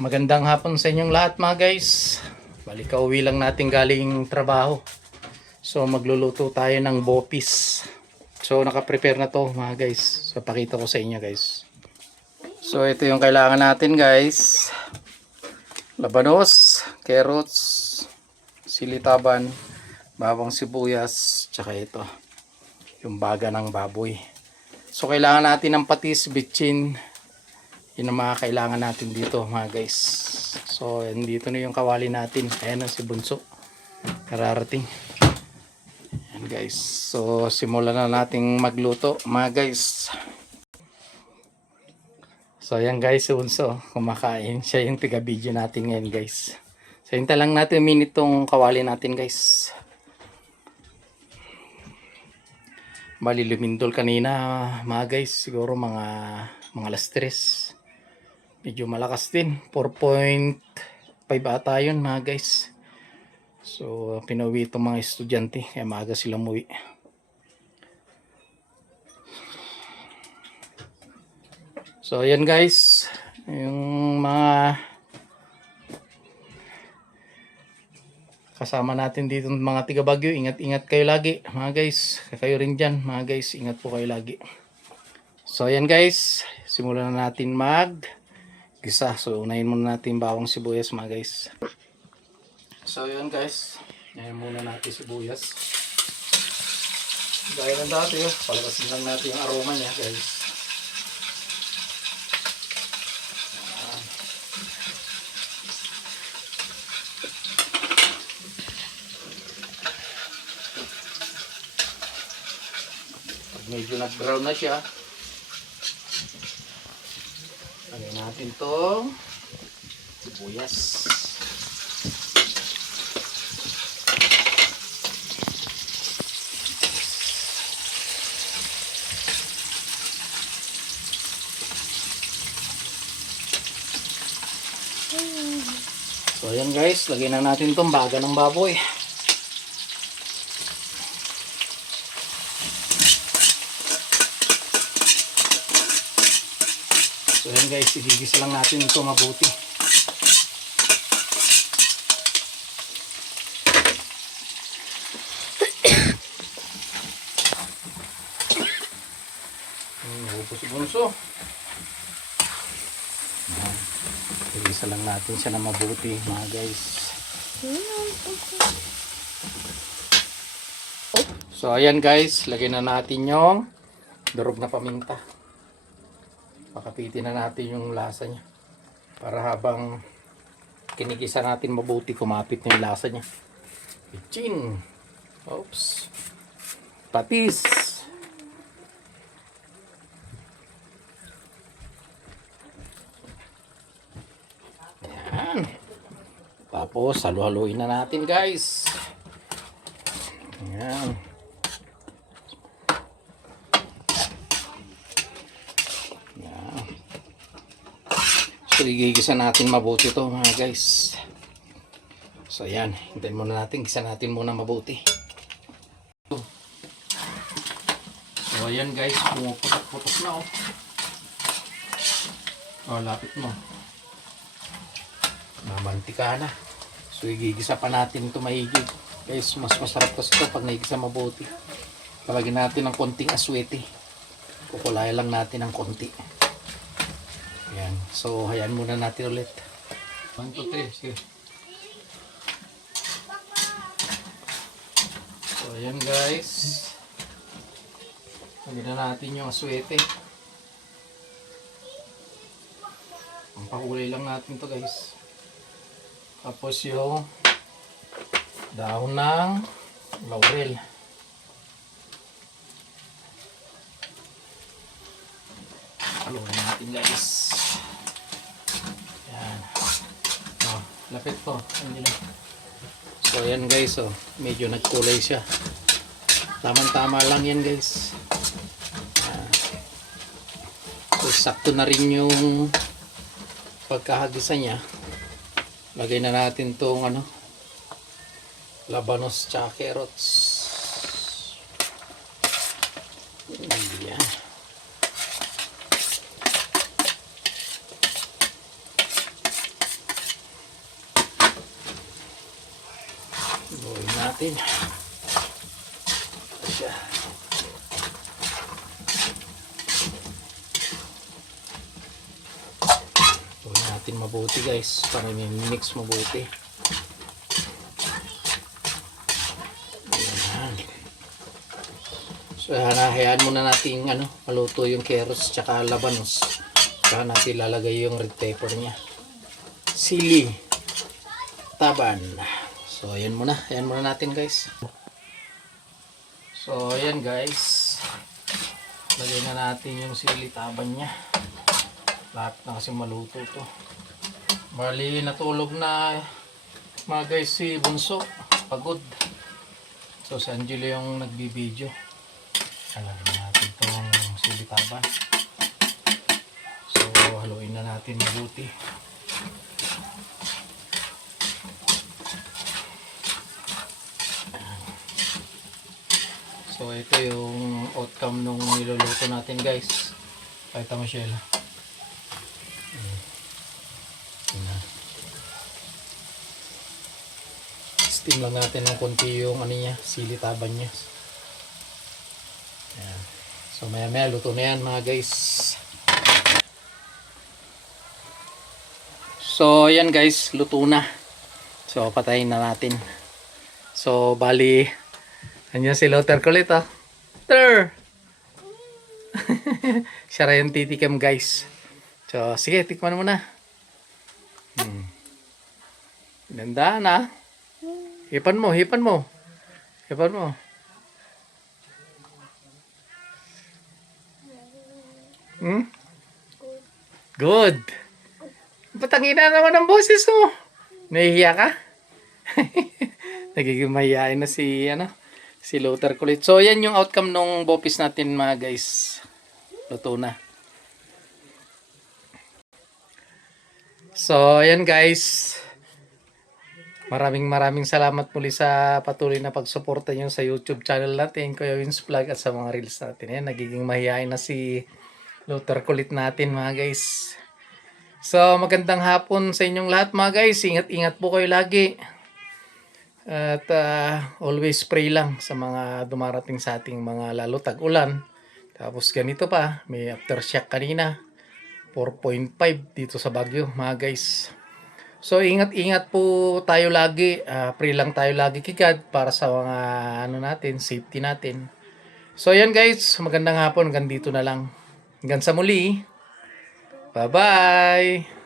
Magandang hapon sa inyong lahat mga guys. Balik kauwi lang natin galing trabaho. So magluluto tayo ng bopis. So naka-prepare na to mga guys. So pakita ko sa inyo guys. So ito yung kailangan natin guys. Labanos, carrots, silitaban, bawang sibuyas, tsaka ito yung baga ng baboy. So kailangan natin ng patis, bitchin. Yun ang mga kailangan natin dito mga guys. So dito na yung kawali natin. Ayan na si Bunso, kararating. Ayan guys. So simulan na nating magluto mga guys. So ayan guys, si Bunso kumakain. Siya yung tiga video natin ngayon guys. So hintay lang natin minute tong kawali natin guys. Bali lumindol kanina mga guys. Siguro mga alas 3. Medyo malakas din. 4.5 ata yun mga guys. So pinauwi itong mga estudyante. Kaya maaga sila umuwi. So ayan guys. Yung mga kasama natin dito mga tiga Bagyo. Ingat-ingat kayo lagi mga guys. Kayo rin dyan mga guys. Ingat po kayo lagi. So ayan guys. Simulan na natin gisa. So unahin muna natin bawang sibuyas mga guys. So ayan guys. Ayan muna natin sibuyas. Gaya ng dati. Palagasin lang natin yung aroma niya guys. Medyo nag-brown na siya. Lagyan natin itong sibuyas. So ayan guys, lagyan na natin itong baga ng baboy. So ayan guys, igigisa lang natin ito mabuti. Naubos si Bunso. Igigisa lang natin siya na mabuti mga guys. So ayan guys, lagyan na natin yung durog na paminta. Pakapitin na natin yung lasa niya para habang kinigisa natin mabuti kumapit na yung lasa niya. Bitchin. Oops. Patis. Ayan. Tapos halu-haluin na natin guys. Ayan. So igigisa natin mabuti to mga guys. So ayan, hintayin muna natin, gisa natin muna mabuti. So ayan guys, pumuputok-putok na oh. Oh, lapit mo. Mamantika na. So igigisa pa natin ito mahigit. Guys, mas masarap kasi ito pag naigisa mabuti. Talagyan natin ng konting aswete. Kukulayan lang natin ng konti. Ayan. So, hayaan muna natin ulit. 1, 2, 3. Sige. So, ayan guys. Lagyan na natin yung aswete. Ang pakulay lang natin to guys. Tapos yung dahon ng laurel. Haluin natin guys. Yan. Oh, lapit po. So ayan guys, oh, medyo nagkulay siya. Tamang-tama lang yan guys. So sakto na rin yung pagkahagisa niya. Lagay na natin tong labanos tsaka carrots. Ayan. natin. Siya. Haluin natin mabuti guys para mix mabuti. Ayan. So hayaan muna natin maluto yung carrots tsaka labanos. Saka natin lalagay yung red pepper niya. Sili. Taban. So ayan muna natin guys. So ayan guys. Lagay na natin yung sili taban niya. Lahat na kasi maluto to. Bali natulog na mga guys si Bunso. Pagod. So si Angelo yung nagbibideo. Lagyan natin itong sili taban. So haluin na natin mabuti. So ito yung outcome nung niluluto natin guys. Pakita mo Sheila. Steam lang natin ng konti yung niya, sili taban niya. Ayan. So maya maya luto na yan mga guys. So yan guys, luto na. So patayin na natin. So bali andyan si Luther kulit oh. Ter! Siya rin yung titikim guys. So sige, tikman mo na. Ganda na. Hipan mo. Good. Patangin na naman ang boses mo. Nahihiya ka? Nagiging mahihain na si Luther kulit. So yan yung outcome nung bopis natin mga guys. Luto na. So ayan guys. Maraming salamat muli sa patuloy na pagsuporta nyo sa YouTube channel natin, Kuya Wins Vlog, at sa mga reels natin. Ayan, nagiging mahihain na si Luther kulit natin mga guys. So magandang hapon sa inyong lahat mga guys. Ingat po kayo lagi. At always pray lang sa mga dumarating sa ating mga lalo tag-ulan. Tapos ganito pa, may aftershock kanina. 4.5 dito sa Baguio mga guys. So ingat po tayo lagi. Pray lang tayo lagi kay God para sa mga natin, safety natin. So ayan guys, magandang hapon. Hanggang dito na lang. Hanggang sa muli. Bye-bye.